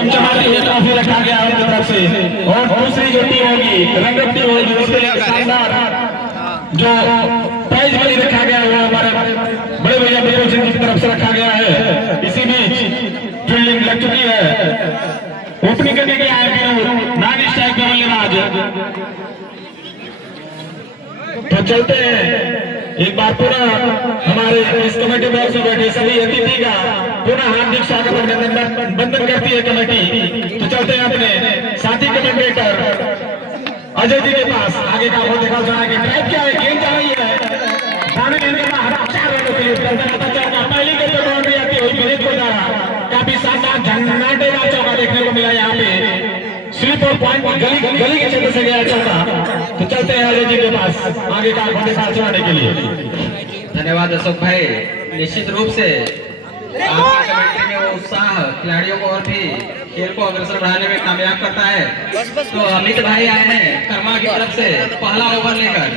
चमचमाती हुई ट्रॉफी रखा गया है उनकी तरफ से। और दूसरी जो टीम होगी रंगत टीम होगी उसके लिए शानदार जो प्राइज मनी रखा गया है वो हमारे बड़े भैया विनोद सिंह की तरफ से रखा गया है। इसी बीच फील्डिंग लग चुकी है, ओपनिंग करने के आए विनोद नॉन स्ट्राइक में बल्लेबाज। तो चलते हैं एक बार पूरा हमारे इस कमेटी बॉक्स में बैठे सभी अतिथि का पुनः हार्दिक स्वागत अभिनंदन बंधन करती है कमेटी। तो चलते हैं अपने साथी कमेंटेटर अजय जी के पास। आगे का वो देखा जाए कि ड्राइव क्या है, गेंद जा रही है चार रनों के लिए पहली गेंद पर बाउंड्री आती है विनीत को द्वारा काफी शानदार झन्नाटेदार चौका देखने को मिला यहाँ पे। स्लिप और पॉइंट गली के क्षेत्र से गया चौका। तो चलते हैं अजय जी के पास आगे का देखा चलाने के लिए। धन्यवाद अशोक भाई। निश्चित रूप से आपकी कमेटी में वो उत्साह खिलाड़ियों को और भी खेल को अग्रसर बढ़ाने में कामयाब करता है। तो अमित भाई आए हैं कर्मा की तरफ से पहला ओवर लेकर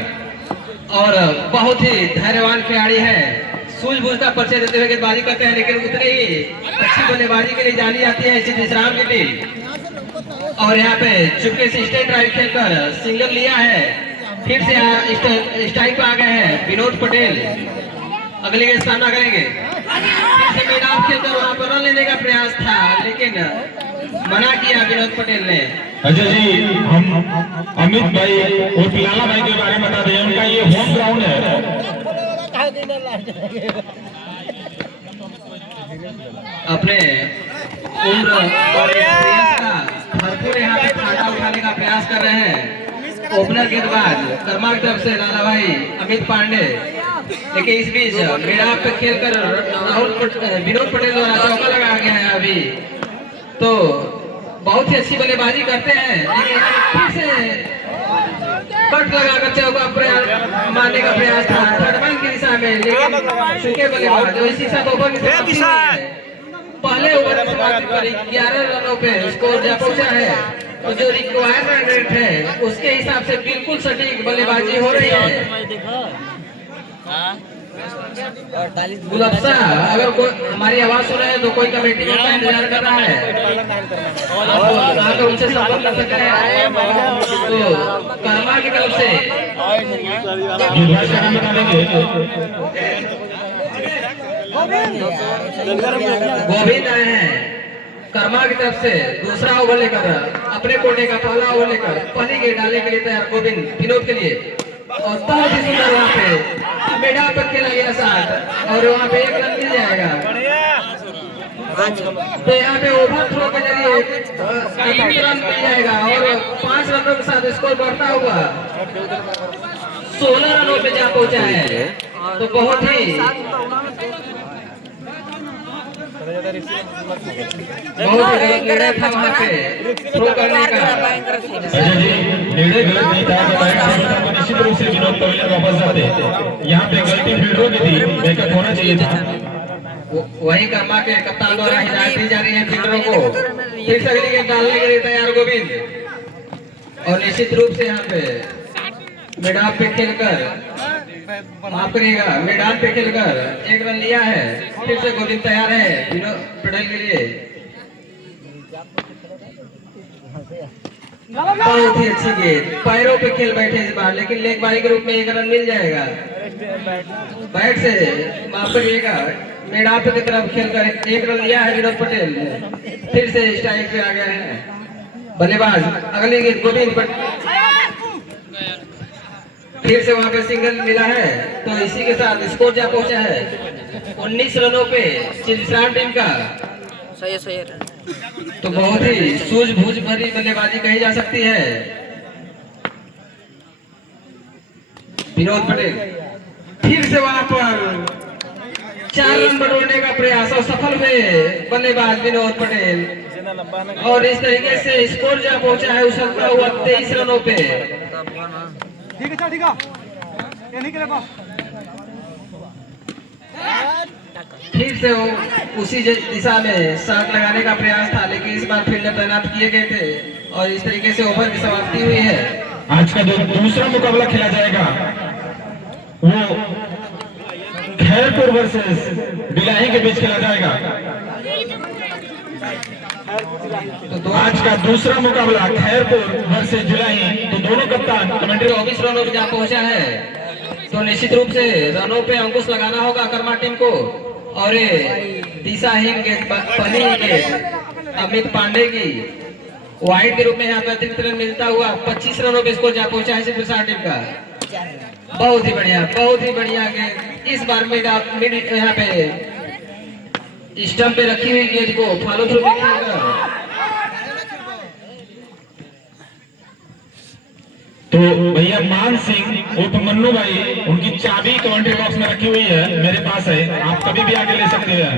और बहुत ही धैर्यवान खिलाड़ी है। सूझबूझ का परिचय देते हुए गेंदबाजी करते हैं, लेकिन उतनी ही अच्छी बल्लेबाजी के लिए जानी जाती है इसी विश्राम की टीम। और यहाँ पे चुपके से स्टेट ड्राइव खेलकर सिंगल लिया है। फिर से स्ट्राइक पे आ गए हैं विनोद पटेल, अगले का सामना करेंगे। फिर से मैदान खेलकर वहां पर रन लेने का प्रयास था लेकिन मना किया विनोद पटेल ने। अजय जी हम अमित भाई और लाला भाई के बारे में बता दें, उनका ये होम ग्राउंड है। अपने उम्र और एक्सपीरियंस का भरपूर यहाँ पे फायदा उठाने का प्रयास कर रहे हैं ओपनर गेंदबाज कर्मा की तरफ से लाला भाई अमित पांडे। लेकिन इस बीच मेरा पे खेलकर विनोद पटेल द्वारा चौका लगाया गया है अभी। तो बहुत ही अच्छी बल्लेबाजी करते हैं लेकिन फिर से कट लगाकर चौका मारने का प्रयास था थर्ड की दिशा में, लेकिन चुके बल्लेबाज जो इसी साथ ओवर की पहले ओवर में समाप्ति पर 11 रनों पे स्कोर जा पहुंचा है। और जो रिक्वायर्ड रन रेट है उसके हिसाब से बिल्कुल सटीक बल्लेबाजी हो रही है। गुलफ्सा अगर कोई हमारी आवाज सुन रहे हैं तो कोई कमेटी का इंतजार कर रहा है आकर उनसे संपर्क कर सकते हैं। तो कर्मा की तरफ से गोविंद आए हैं कर्मा की तरफ से दूसरा ओवर लेकर अपने कोटे का पहला ओवर लेकर पहली गेंद डालने के लिए तैयार गोविंद विनोद के लिए। और बहुत ही सुंदर वहाँ पे मैदान पर खेला गया साथ और वहाँ पे 1 रन मिल जाएगा। तो यहाँ पे ओवर थ्रो के जरिए 3 रन मिल जाएगा और 5 रनों के साथ स्कोर बढ़ता हुआ 16 रनों पे जा पहुंचा है। तो बहुत ही निर्णय था वहाँ पे थ्रो करने का। निर्णय गलत नहीं था, निश्चित रूप से विनोद पटेल वापस जाते। यहाँ पे गलती फील्डरों की थी, बैकअप होना चाहिए था। वही कर्मा के कप्तान द्वारा हिदायत दी जा रही है फील्डरों को। फिर से अगली गेंद डालने के लिए तैयार गोविंद और निश्चित रूप से यहाँ पे मैदान पे खेलकर माफ करिएगा मैदान पे खेलकर 1 रन लिया है। फिर से गोविंद तैयार है विनोद पटेल के लिए। बहुत ही अच्छी गेंद पैरों पे खेल बैठे इस बार, लेकिन लेग बाई के रूप में 1 रन मिल जाएगा। बैट से माफ करिएगा मैदान पे की तरफ खेलकर 1 रन लिया है विनोद पटेल ने। फिर से स्ट्राइक पे आ गया है बल्लेबाज। अगली गेंद गोविंद फिर से वहां पे सिंगल मिला है। तो इसी के साथ स्कोर जा पहुंचा है 19 रनों पे चिल्ड्रन टीम का। सही है। तो बहुत ही सूझबूझ भरी बल्लेबाजी कही जा सकती है। विनोद पटेल फिर से वहां पर 4 रन बढ़ाने का प्रयास और सफल हुए बल्लेबाज विनोद पटेल। और इस तरीके से स्कोर जा पहुंचा है उछलता हुआ 23 रनों पे। ठीक है फिर से वो उसी दिशा में शॉट लगाने का प्रयास था, लेकिन इस बार फील्डर तैनात किए गए थे और इस तरीके से ओवर की समाप्ति हुई है। आज का जो दूसरा मुकाबला खेला जाएगा वो खैरपुर वर्सेस बिलाही के बीच खेला जाएगा। तो आज का दूसरा मुकाबला खैरपुर वर्सेस जुलाई, तो दोनों कप्तान कमेंट्री 24 रनों पे जहाँ पहुंचा है, तो निश्चित रूप से रनों पे अंकुश लगाना होगा कर्मा टीम को। और ये दिशाहीन गेंद, पहली गेंद अमित पांडे की वाइड के रूप में यहाँ पे अतिरिक्त रन मिलता हुआ 25 रनों पे स्कोर जहाँ पहुंचा है सिद्धसार टीम का। बहुत ही बढ़िया गेंद। इस बार मिड यहाँ पे स्टंप पे रखी हुई गेंद को फॉलो थ्रू देखिएगा। तो भैया मान सिंह उर्फ मन्नू भाई, उनकी चाबी कमेंट्री बॉक्स में रखी हुई है, मेरे पास है, आप कभी भी आके ले सकते हैं।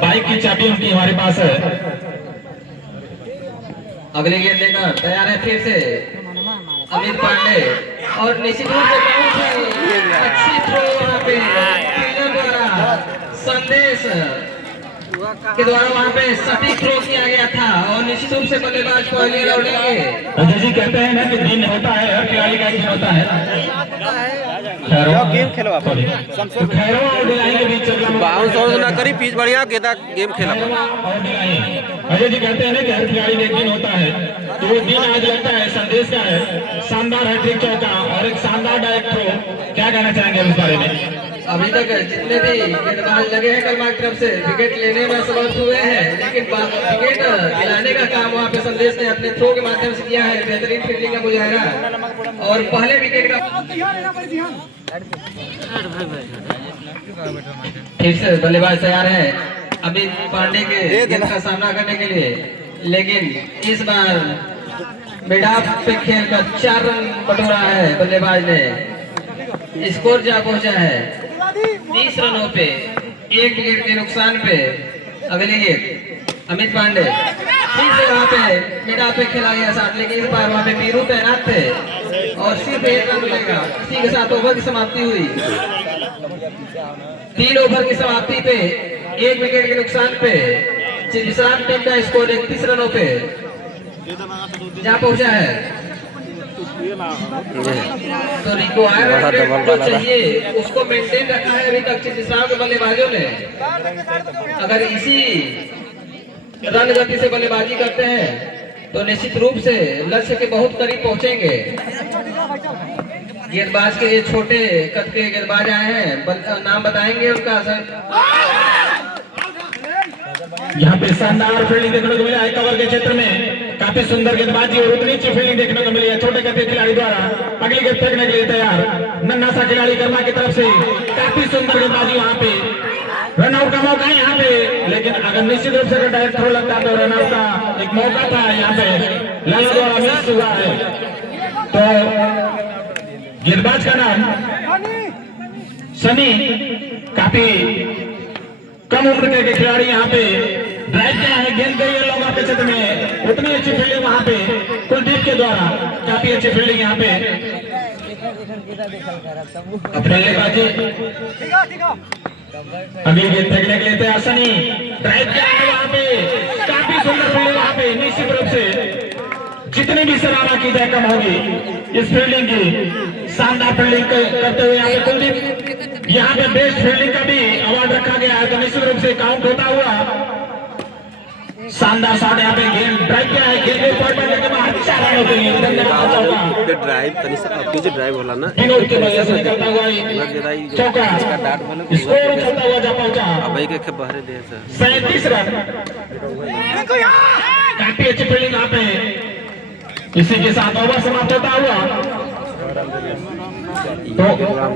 बाइक की चाबी उनकी हमारे पास है। अगली गेंद लेकर तैयार है फिर से अमित पांडे, और निश्चित रूप से बहुत ही अच्छी थ्रो वहां पे फील्डर द्वारा संदेश के द्वारा वहां पे सटीक थ्रो किया गया था। और निश्चित रूप से बल्लेबाज कोहली लौटेंगे। अजय जी कहते हैं ना कि दिन होता है, हर खिलाड़ी का दिन होता है। गेम खेलो आप। तो खैरवा और डिलाई के बीच चल रहा बाउंस और ना करी, पिच बढ़िया गेंदा गेम खेला। और डिलाई, अजय जी कहते हैं ना कि हर खिलाड़ी का एक दिन होता है, तो वो दिन आज लगता है संदेश का है। शानदार हैट्रिक चौका और एक शानदार डायरेक्ट थ्रो, क्या कहना चाहेंगे इस बारे में? अभी तक जितने भी गेंदबाज लगे हैं कर्मा की तरफ से विकेट लेने में समर्थ हुए हैं, लेकिन विकेट दिलाने का काम वहाँ पे संदेश ने अपने थ्रो के माध्यम से किया है। बेहतरीन फील्डिंग का मुजाहरा, और पहले विकेट का फिर से बल्लेबाज तैयार है अमित पांडे के गेंद का सामना करने के लिए। लेकिन इस बार मिड ऑफ पे खेलकर 4 रन बटोरा है बल्लेबाज ने। स्कोर जा पहुंचा है 20 रनों पे, 1 विकेट के नुकसान पे। अगली गेंद अमित पांडे फिर से वहां पे मिड ऑफ पे खेला गया साथ, लेकिन इस बार वहां पे बीरू तैनात थे और सिर्फ 1 रन मिलेगा। इसी के साथ ओवर की समाप्ति हुई। 3 ओवर की समाप्ति पे 1 विकेट के नुकसान पे सिद्धसार टीम का स्कोर 31 रनों पे जहाँ पहुंचा है। तो रिक्वायर्ड जो चाहिए उसको मेंटेन रखा है अभी तक सिद्धसार के बल्लेबाजों ने। अगर इसी रन गति से बल्लेबाजी करते हैं तो निश्चित रूप से लक्ष्य के बहुत करीब पहुंचेंगे। गेंदबाज के ये छोटे कद के गेंदबाज आए हैं, नाम बताएंगे उनका सर। यहाँ पे शानदार फील्डिंग देखने को मिला है कवर के क्षेत्र में, काफी सुंदर गेंदबाजी और उतनी अच्छी फील्डिंग देखने को मिली है छोटे कद के खिलाड़ी द्वारा। अगली गेंद फेंकने के लिए तैयार नन्हा सा खिलाड़ी कर्मा की तरफ से, काफी सुंदर गेंदबाजी वहाँ पे। रन आउट का मौका है यहाँ पे, लेकिन अगर निश्चित रूप से डायरेक्ट थ्रो लगता तो रन आउट का एक मौका था यहाँ पे, लाला द्वारा मिस हुआ है। तो गेंदबाज का नाम सनी, काफी कम उम्र के खिलाड़ी यहाँ पे ड्राइव किया है, गेंद गई है लोग के क्षेत्र में, उतनी अच्छी फील्डिंग वहाँ पे कुलदीप के द्वारा, काफी अच्छी फील्डिंग यहाँ पे। बल्लेबाजी अगली गेंद फेंकने के लिए तैयार सनी, ड्राइव किया है वहाँ पे, काफी सुंदर फील्डिंग वहाँ पे। निश्चित रूप से जितनी भी सराहना की जाए कम होगी इस फील्डिंग की। शानदार फील्डिंग करते हुए यहाँ पे कुलदीप, यहाँ पे बेस्ट फील्डिंग का भी अवार्ड रखा गया है, तो निश्चित रूप से काउंट होता हुआ शानदार शॉट यहाँ पे गेंद ड्राइव किया है, गेंद को पॉइंट लेके बाहर 4 रन होते हैं। धन्यवाद चौका ड्राइव तनी सा पीछे ड्राइव होला ना, विनोद के वजह से निकलता हुआ चौका, स्कोर चलता हुआ जा पहुंचा अबई के बहरे दे सर 37 रन। काफी अच्छी फील्डिंग यहाँ पे। इसी के साथ ओवर समाप्त होता हुआ, तो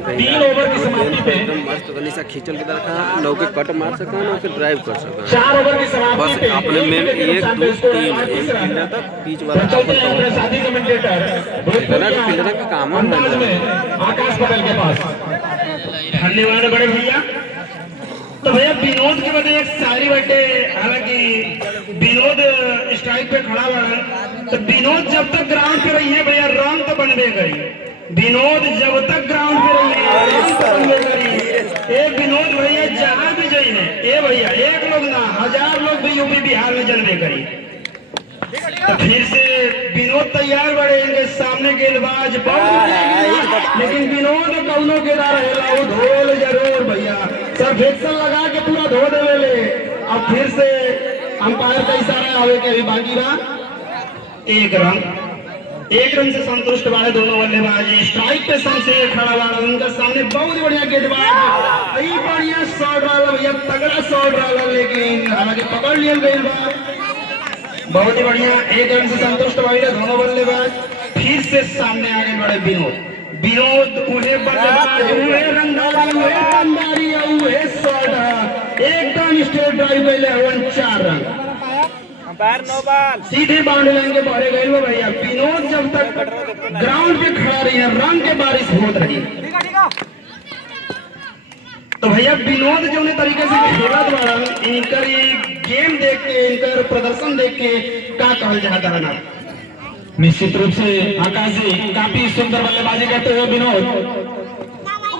3 ओवर की समाप्ति पे मस्त तनी सा खींचल के रखा, नौ के कट मार सका ना, फिर ड्राइव कर सका। 4 ओवर की समाप्ति बस पे अपने में 1 2 3 एक फील्डर तक पिच वाला चलते हैं अपने साथी कमेंटेटर फील्डर का काम है आकाश पटेल के पास। धन्यवाद बड़े भैया। तो भैया विनोद की वजह एक सारी बटे, हालांकि विनोद स्ट्राइक पे खड़ा हुआ है, तो विनोद जब तक ग्राउंड पे रही है भैया रन तो बनबे करी। विनोद जब तक ग्राउंड पे रही है रन तो बनबे करी। ए विनोद भैया जहाँ भी जाइए, ए भैया 1 लोग ना 1000 लोग भी यूपी बिहार में जलबे करी। तो फिर से विनोद तैयार बड़े, इनके सामने गेंदबाज बहुत, लेकिन विनोद कौनो के ना रहेला, वो धोल जरूर भैया, सब एक्शन लगा के पूरा धो देवे ले। अब फिर से अंपायर का इशारा आवे के अभी बाकी बा एक रन से संतुष्ट वाले दोनों बल्लेबाज स्ट्राइक पे शमशेर खड़ा वाला उनका सामने बहुत बढ़िया गेंदबाज कई बढ़िया शॉट रहा भैया तगड़ा शॉट रहा लेकिन हालांकि पकड़ लिया गई बा बहुत ही बढ़िया। एक रन से संतुष्ट वाले दोनों बल्लेबाज फिर से सामने आगे बढ़े विनोद उन्हें बल्लेबाज हुए रंगारी हुए अंबारी हुए शॉट एकदम स्ट्रेट ड्राइव पहले 4 रन सीधे बाउंड्री लाइन के बाहर गए भैया। विनोद जब तक ग्राउंड पे खड़ा रही है रन के बारिश होत रही तो भैया विनोद जो तरीके से खेला द्वारा इनकर गेम देख के इनकर प्रदर्शन देख के क्या कहल जाता है ना निश्चित रूप से आकाश जी काफी सुंदर बल्लेबाजी करते हुए विनोद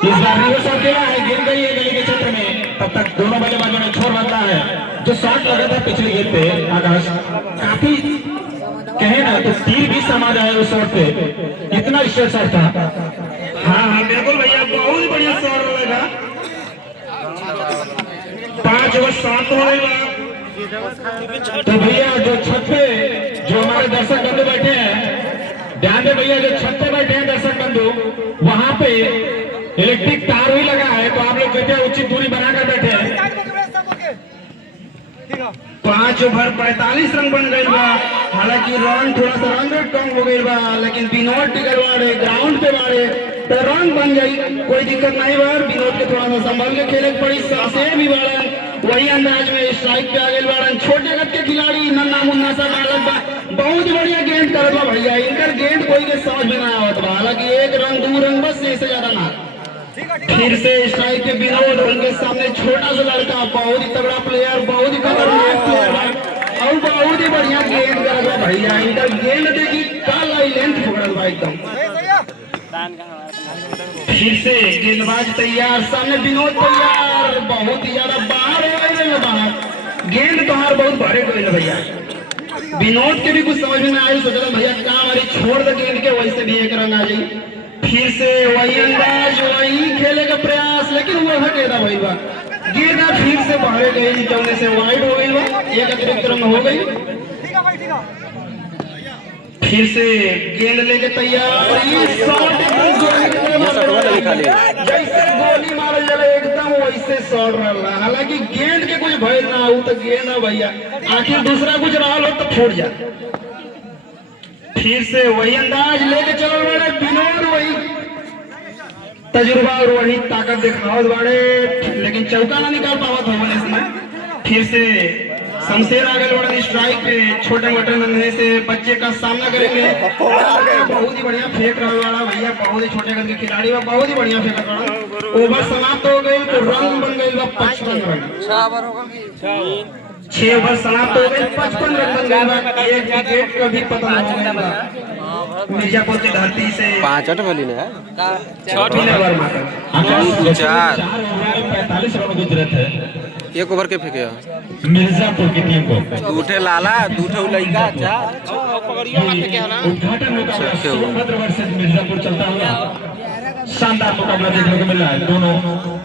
इस बार रिवर्स अकेला है गिर गई है गली के क्षेत्र में तब तक दोनों बल्लेबाजों ने छोड़ रखा है जो शॉट लगा था पिछली गेंद पे आकाश काफी कहे ना तो तीर भी समा जाए उस शॉट पे इतना स्ट्रेट शॉट था। हाँ बिल्कुल भैया बहुत बढ़िया शॉट लगा 5 ओवर 7 हो गए तो भैया जो छत पे जो हमारे दर्शक बंधु बैठे हैं ध्यान दे भैया जो छत पे बैठे हैं दर्शक बंधु वहां पे इलेक्ट्रिक तार भी लगा है तो आप लोग कृपया उचित दूरी बनाकर बैठे हैं। 5 ओवर 45 रन बन गई बा हालांकि रन थोड़ा सा रन रेट कम हो गई बा लेकिन विनोद टिकट वाले ग्राउंड पे वाले तो रन बन गई कोई दिक्कत नहीं बा। विनोद के थोड़ा सा संभल के खेले पड़ी शमशेर भी बाड़न वही अंदाज में स्ट्राइक पे आगे बाड़न छोटे कद के खिलाड़ी नन्ना मुन्ना सा बालक बा बहुत बढ़िया गेंद कर बा भैया इनकर गेंद कोई के समझ में ना आवत बा हालांकि 1 रन 2 रन बस इससे ज्यादा ना। फिर से स्ट्राइक के विनोद उनके सामने छोटा सा लड़का बहुत ही तगड़ा प्लेयर बहुत ही खतरनाक प्लेयर और बहुत ही बढ़िया गेंद कर रहा भैया इनका गेंद देखी काला लेंथ पकड़ल बा एकदम। फिर से गेंदबाज तैयार सामने विनोद तैयार बहुत ही ज्यादा बाहर बाहर गेंद बाहर बहुत भारे कोई भैया विनोद के भी कुछ समझ में ना आया सोचा भैया काम हमारी छोड़ दे गेंद के वैसे भी 1 रन आ जाए। फिर से वही अंदाज वही खेले का प्रयास लेकिन वो हटेगा वही बा गेंद फिर से बाहर गई जमने से वाइड हो गई बा 1 अतिरिक्त रन हो गई। फिर से गेंद लेके तैयार जैसे गोली मारल जाए एकदम वैसे शॉट रहा हालांकि गेंद के कुछ भय ना हो तो गेंद ना भैया आखिर दूसरा कुछ रहा हो तो फूट जाए। फिर से वही अंदाज लेके चलो बड़े विनोद वही तजुर्बा और वही ताकत दिखाओ बड़े लेकिन चौका ना निकाल पावत हो इसमें। फिर से शमशेर आगे बढ़े स्ट्राइक पे छोटे मोटे नन्हे से बच्चे का सामना करेंगे बहुत ही बढ़िया फेंक रहा वाला भैया बहुत ही छोटे करके खिलाड़ी बा बहुत ही बढ़िया फेंक रहा ओवर समाप्त हो गई तो रन बन गई 55 रन 6 ओवर समाप्त हो गए 55 रन बन गए एक विकेट का भी पता नहीं चला मिर्जापुर की धरती से 5-8 बोली ना 6 ओवर मात्र 45 रन की जरूरत है 1 ओवर के फेंके मिर्जापुर की टीम को दूठे लाला दूठे लइका उद्घाटन मुकाबला सोनभद्र वर्सेस मिर्जापुर चलता हुआ शानदार मुकाबला देखने को मिल रहा है दोनों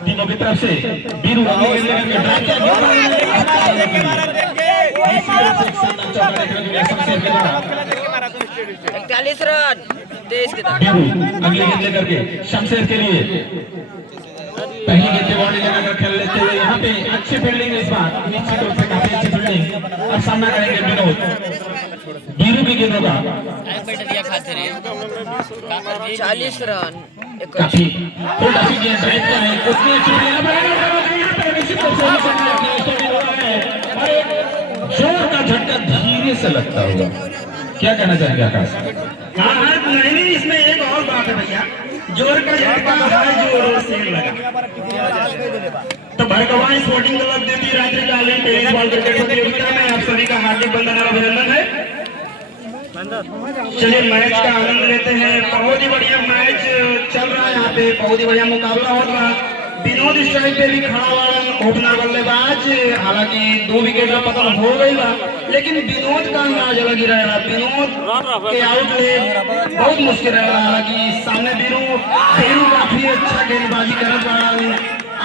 टीमों की तरफ से बीरू रन 23 के अगली गेंद लेकर के शमशेर के लिए पहली गेंद के बॉडी लगाकर खेल लेते हुए यहाँ पे अच्छी फील्डिंग इस बार निश्चित रूप से काफी अच्छी फील्डिंग अब सामना करेंगे विनोद बीरू की गेंद होगा 40 रन काफी गेंद ड्राइव कर है उसने निश्चित रूप से और एक जोर का झटका धीरे से लगता होगा क्या कहना चाहेंगे आकाश? हाँ नहीं इसमें एक और बात है भैया जोर का झटका है जोर से लगा तो भरगवान स्पोर्टिंग क्लब देती रात्रिकालीन टेनिस बॉल क्रिकेट प्रतियोगिता में आप सभी का हार्दिक वंदन और अभिनंदन है। चलिए मैच का आनंद लेते हैं बहुत ही बढ़िया मैच चल रहा है यहाँ पे बहुत ही बढ़िया मुकाबला हो रहा है। विनोद स्ट्राइक पे भी खड़ा हुआ ओपनर बल्लेबाज हालांकि 2 विकेट का पतन हो गई बा लेकिन विनोद का अंदाज अलग ही रहेगा विनोद के आउटलेट बहुत मुश्किल रहेगा हालांकि सामने बीरू काफी अच्छा गेंदबाजी कर रहा है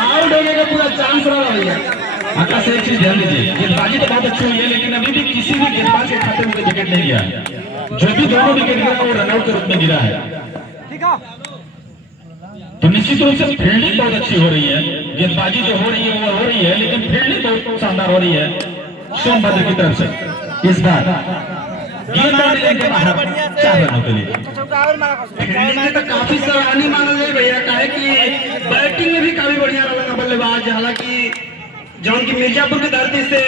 आउट होने का पूरा चांस रहा भैया आकाश एक चीज ध्यान दीजिए, गेंदबाजी तो बहुत अच्छी हुई है लेकिन अभी भी किसी भी गेंदबाज के खाते में विकेट नहीं गया। जो भी दोनों विकेट गिरा वो रनआउट के रूप में गिरा है। तो निश्चित रूप से फील्डिंग बहुत अच्छी हो रही है, गेंदबाजी जो हो रही है वो हो रही है, लेकिन फील्डिंग बहुत शानदार हो रही है सोनभद्र की तरफ से। इस बार गेंदबाजी लेके बाहर 4 रनों के लिए फील्डिंग तो काफी सराहनीय माना जाए भैया, काहे कि बैटिंग में भी काफी बढ़िया रहा बल्लेबाज। हालांकि जौन की मिर्जापुर की धरती से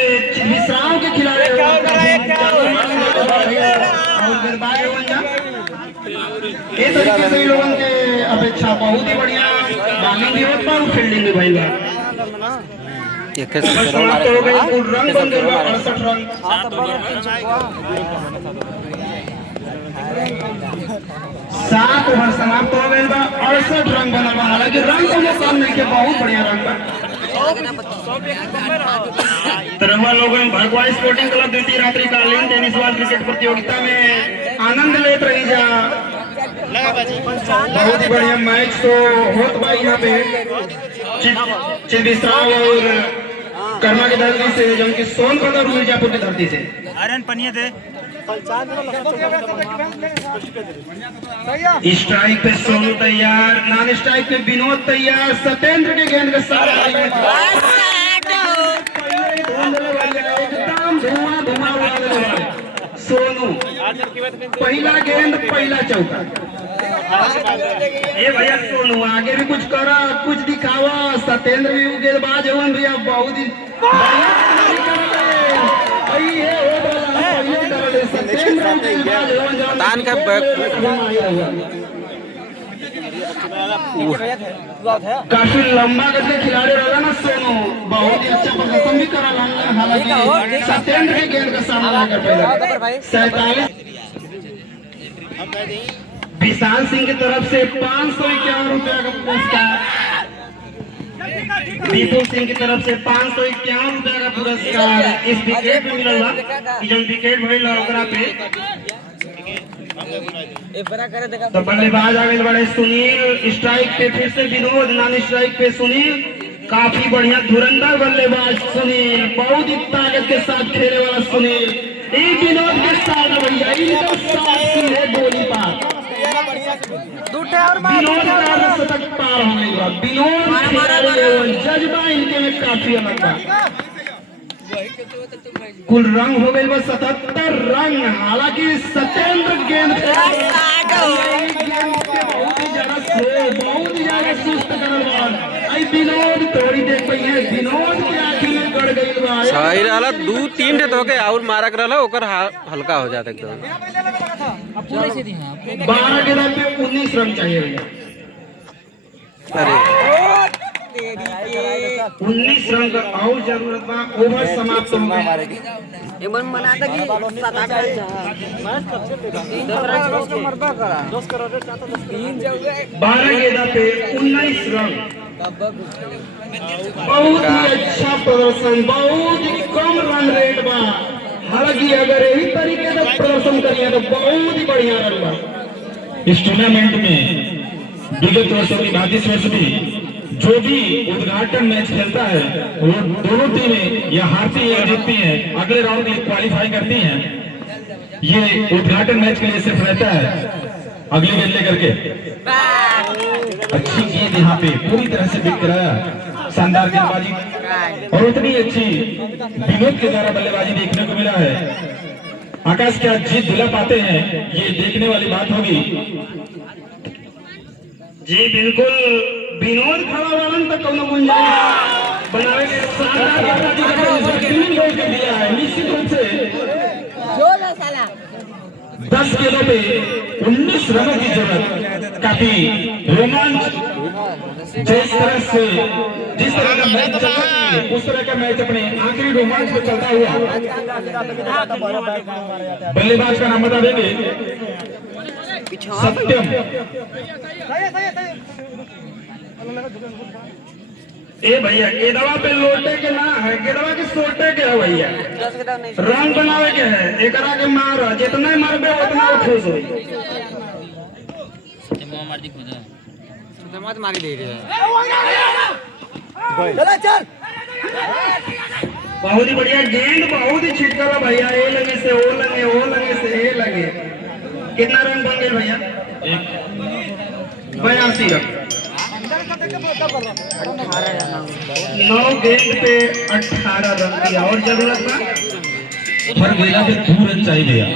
विश्राम के खिलाड़ी और गेंदबाज ये तरीके से लोगों के अपेक्षा बहुत ही बढ़िया बॉलिंग भी होता और फील्डिंग भी भइल बा। समाप्त हो गई, कुल रन बन गए 68 रन। 7 ओवर समाप्त हो गए बा, 68 रन बनल बा। हालांकि रन को नुकसान नहीं के बहुत बढ़िया रन बा। तरवा लोगन भरगवा स्पोर्टिंग क्लब द्वितीय रात्रिकालीन टेनिस बॉल क्रिकेट प्रतियोगिता में आनंद लेत रही जा। बहुत ही बढ़िया मैच तो होत बा यहाँ पे चिल्बिस्राव और कर्मा की धरती से, जो कि सोनभद्र और मिर्जापुर की धरती से। स्ट्राइक पे सोनू तैयार, नॉन स्ट्राइक पे विनोद तैयार। सत्येंद्र के गेंद के साथ एकदम धुआं धुआं उड़ा देने वाले सोनू। पहला गेंद पहला चौका। ये भैया सोनू आगे भी कुछ करा, कुछ दिखावा। सत्येंद्र भी गेंदबाज है भैया, बहुत ही काफी लंबा करके खिलाड़ी रहा ना सोनू, बहुत ही अच्छा प्रदर्शन भी करा। हालांकि सत्येंद्र के गेंद का सामना कर पाया। 47 विशाल सिंह की तरफ से 551 रुपया का पुरस्कार, दीपू सिंह की तरफ से 551 रुपया का पुरस्कार इस विकेट में मिलल बा। जो विकेट भइल ओकरा पे तो बल्लेबाज आगे बढ़े सुनील। स्ट्राइक पे फिर से विनोद, नॉन स्ट्राइक पे सुनील। काफी बढ़िया धुरंधर बल्लेबाज सुनील, बहुत ही ताकत के साथ खेलने वाला सुनील। एक विनोद के साथ भैया इनका साथ सीधे गोली पार, विनोद का शतक पार हो गई। विनोद जज्बा इनके में काफी अलग था। कुल रंग हो गई 77 रंग। हालांकि सत्येंद्र गेंद बहुत ही ज्यादा सुस्त करल बा। विनोद थोड़ी देर पहले विनोद के आंखी में गड़ गई बा। सही रहला 2-3 रे तो के और मारक रहला ओकर हल्का हो जाता एकदम। 12 के दाव पे 19 रन चाहिए भैया। अरे 19 रन का और जरूरत बा। ओवर समाप्त हो गए। 12 गेंदा पे 19 रन, बहुत ही अच्छा प्रदर्शन, बहुत ही कम रन रेट बा। हालांकि अगर यही तरीके से प्रदर्शन करिए तो बहुत ही बढ़िया रन बा। इस टूर्नामेंट में विगत वर्षों की भांति इस वर्ष भी जो भी उद्घाटन मैच खेलता है वो दोनों टीमें या हारती है या जीतती हैं, अगले राउंड के लिए क्वालिफाई करती हैं। ये उद्घाटन मैच के लिए सिर्फ रहता है अगली गेंद लेकर के। अच्छी गेंद यहाँ पे पूरी तरह से बिक कराया, शानदार गेंदबाजी और उतनी अच्छी विनोद के द्वारा बल्लेबाजी देखने को मिला है। आकाश क्या जीत दिला पाते हैं, ये देखने वाली बात होगी। जी बिल्कुल, विनोद खड़ा वालन तो कौनो गुंजाइश बनावे के दिया है निश्चित रूप से। 10 गेंदों पे 19 रनों की जरूरत, काफी रोमांच। जिस तरह का मैच चल रहा है उस तरह का मैच अपने आखिरी रोमांच में चलता हुआ। बल्लेबाज का नाम बता देंगे, सत्यम। ए भैया गेदवा पे लोटे के ना है, गेदवा के सोटे के है भैया। रन बनावे के है, एकरा के मार जितना मारबे उतना खुश होई। मारी दे रही है। चल बहुत ही बढ़िया गेंद, बहुत ही छिटका भैया, ए लगे से ओ लगे, ओ लगे से ए लगे। कितना रन बन गए भैया? 82 रन। 9 गेंद पे 18 रन दिया और जरूरत था हर गेंदा पे 2 रन चाहिए भैया।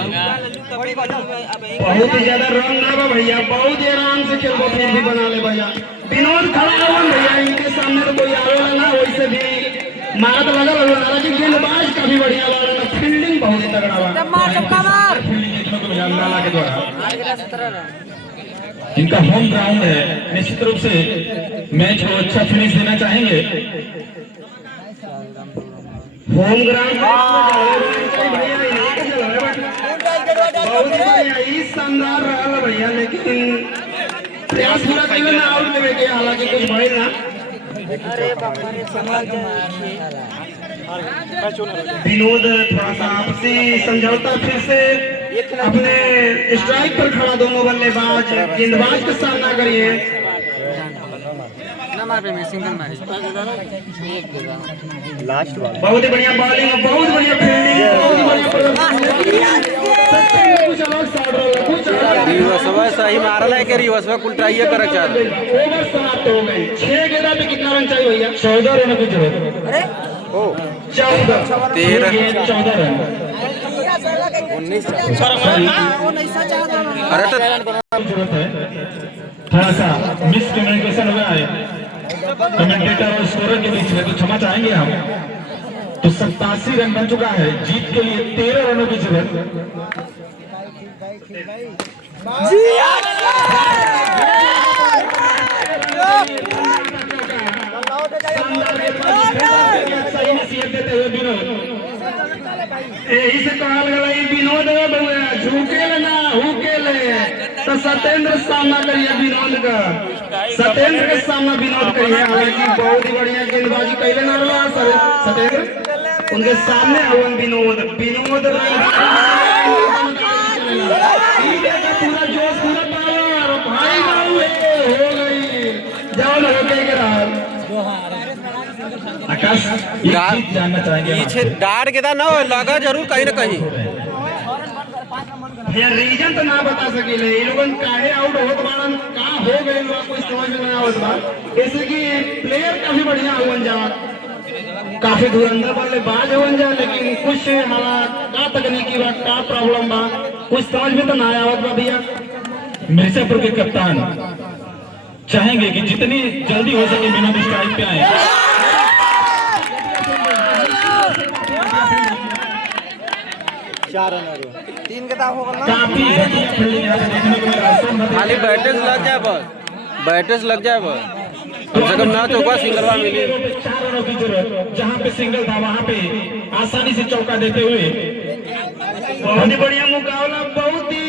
बहुत ही ज्यादा रन ना बा भैया, बहुत ही आराम से खेल को फिर भी बना ले भैया। विनोद खड़ा हुआ भैया, इनके सामने तो कोई आवेला ना, वैसे भी मारा तो लगा हालांकि गेंदबाज काफी बढ़िया वाला, फील्डिंग बहुत ही तगड़ा हुआ। फील्डिंग देखने को मिला लाला के द्वारा। इनका होम ग्राउंड है, निश्चित रूप से मैच को अच्छा फिनिश देना चाहेंगे। होम ग्राउंड बहुत बढ़िया, इस शानदार रहा भैया, लेकिन प्रयास पूरा कर ना आउट लेवे के, हालांकि कुछ भइल ना। विनोद थोड़ा सा आपसी समझौता फिर से अपने स्ट्राइक पर खड़ा, दोनों बल्लेबाज गेंदबाज का सामना करिए। बहुत ही बढ़िया बॉलिंग, बहुत बढ़िया फील्डिंग, बहुत ही बढ़िया रिवर्सवा सही मारल है कि रिवर्सवा कुल ट्राई करे चाह ओवर समाप्त हो गई। 6 गेंदा पे कितना रन चाहिए भैया? 14 रन की जरूरत। 14 13 14 रन। 19 अरे तो जरूरत है, थोड़ा सा मिसकम्युनिकेशन हुआ है कमेंटेटर और स्कोरर के बीच में, तो क्षमा चाहेंगे हम। तो 87 रन बन चुका है, जीत के लिए 13 रनों की जरूरत। यही से कहल गया विनोद झुके ना हुके ले, तो सत्येंद्र सामना करिए विनोद का, सत्येंद्र के सामना विनोद करिए। हालांकि बहुत ही बढ़िया गेंदबाजी कैले ना रहा सत्येंद्र, उनके सामने हवन विनोद। विनोद पूरा जोश, पूरा पावर भाई हो गई, जाओ ना होके के रहा। आकाश एक चीज जानना चाहेंगे पीछे डार के ना लगा जरूर कहीं ना कहीं। भैया रीजन तो ना बता सकेले, ये लोगन काहे आउट होत बाड़न, का हो गइल बा कोई समझ में ना आवत बा। जैसे कि प्लेयर काफी बढ़िया होवन जा, काफी धुरंधर बल्लेबाज होवन जा, लेकिन कुछ हालात का तकनीकी बा, का प्रॉब्लम बा, कुछ समझ में तो ना आवत बा भैया। मिर्जापुर के कप्तान चाहेंगे कि जितनी जल्दी हो सके विनोद स्ट्राइक पे आए। काफी खाली बैटेज लग जाए बस, बैटेज लग जाए बस, कम से कम ना चौका सिंगलवा मिली। 4 रनों की जरूरत, जहाँ पे सिंगल था वहाँ पे आसानी से चौका देते हुए। बहुत ही बढ़िया मुकाबला, बहुत ही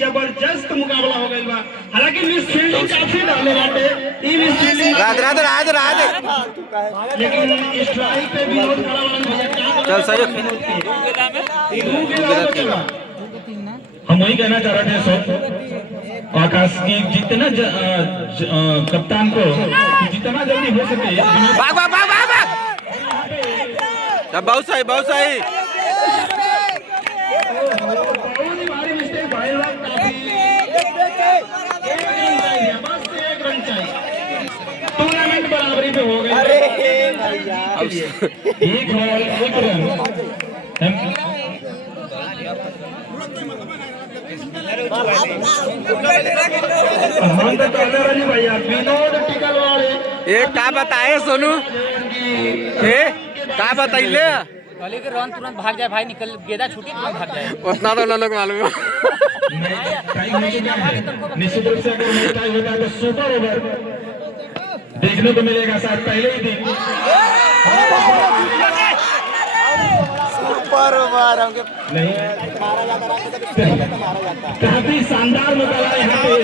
जबरदस्त मुकाबला हो गइल बा। हालांकि मिस फील्डिंग काफी डाले बाटे, ई मिस फील्डिंग लेकिन स्ट्राइक पे विनोद खड़ा वाला भैया का चल सही। हम वही कहना चाह रहे थे सर आकाश की, जितना कप्तान को कि जितना जल्दी हो सके भाग भाग भाग भाग भाग। बहुत सही, बहुत सही। बहुत ही भारी मिस्टेक भाई लोग, काफी बस 1 रन चाहिए, टूर्नामेंट बराबरी पे हो गई। एक बॉल 1 रन। हम तो कहते रही भैया विनोद टिकल वाले एक का बताए सोनू, का बताइले गली के रन तुरंत भाग जाए भाई, निकल गेंदा छूटी तुरंत भाग जाए, उतना तो लोग मालूम है। निश्चित रूप से अगर मैच टाई होता है तो सुपर ओवर देखने को मिलेगा शायद पहले ही दिन। नहीं, काफी शानदार मुकाबला यहाँ पे,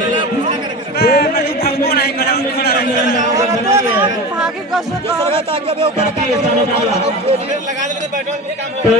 काफी अच्छा मुकाबला। तो